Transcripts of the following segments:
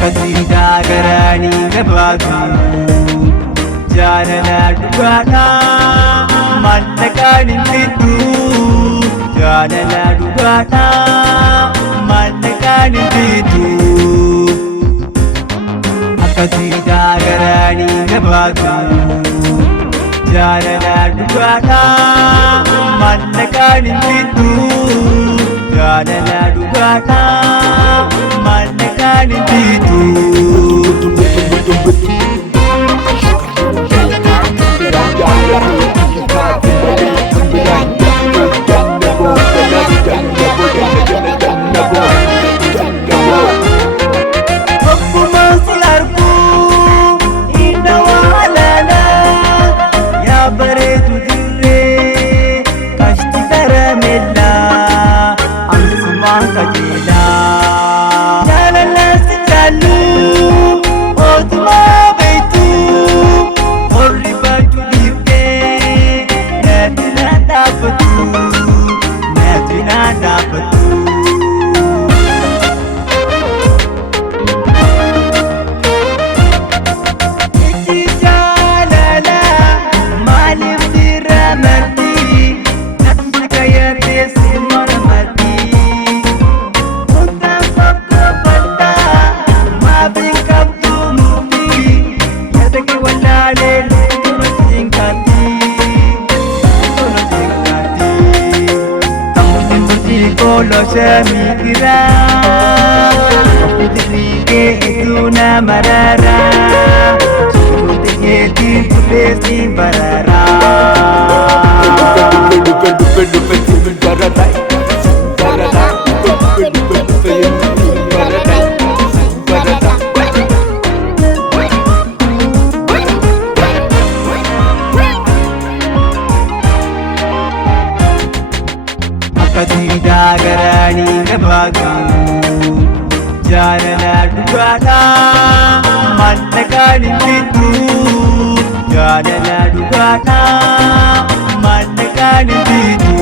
Kasida garani gabadu Janala dugana Mannakani bidu Janala dugana Mannakani bidu Kasida garani gabadu Janala dugana Mannakani bidu Janala dugana Mannakani bidu Lo semikira Fitrike ituna marara Surutike tipulesi barara Kasida garani gabadu Janala dugana Mannakani bidu Janala dugana Mannakani bidu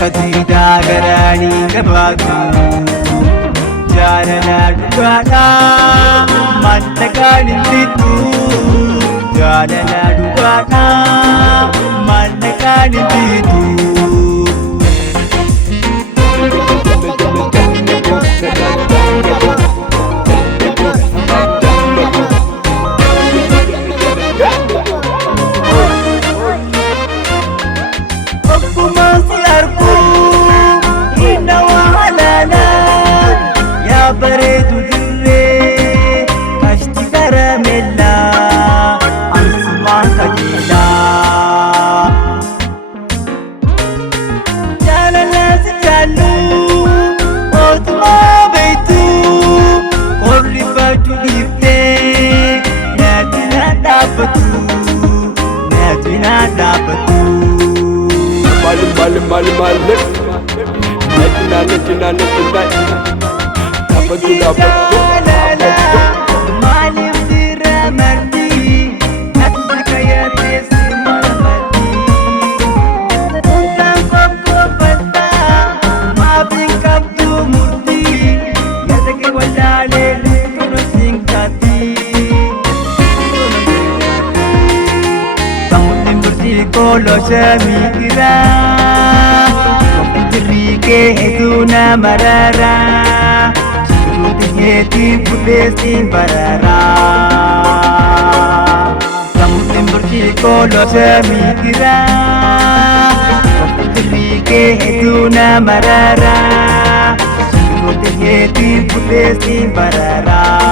Kasida garani gabadu Janala dugana Mannakani bidu Janala dugana Mannakani bidu Lo semikira Fitrike ituna marara Surutike tipulesi barara Kamutin berciko lo semikira Fitrike ituna marara Surutike tipulesi barara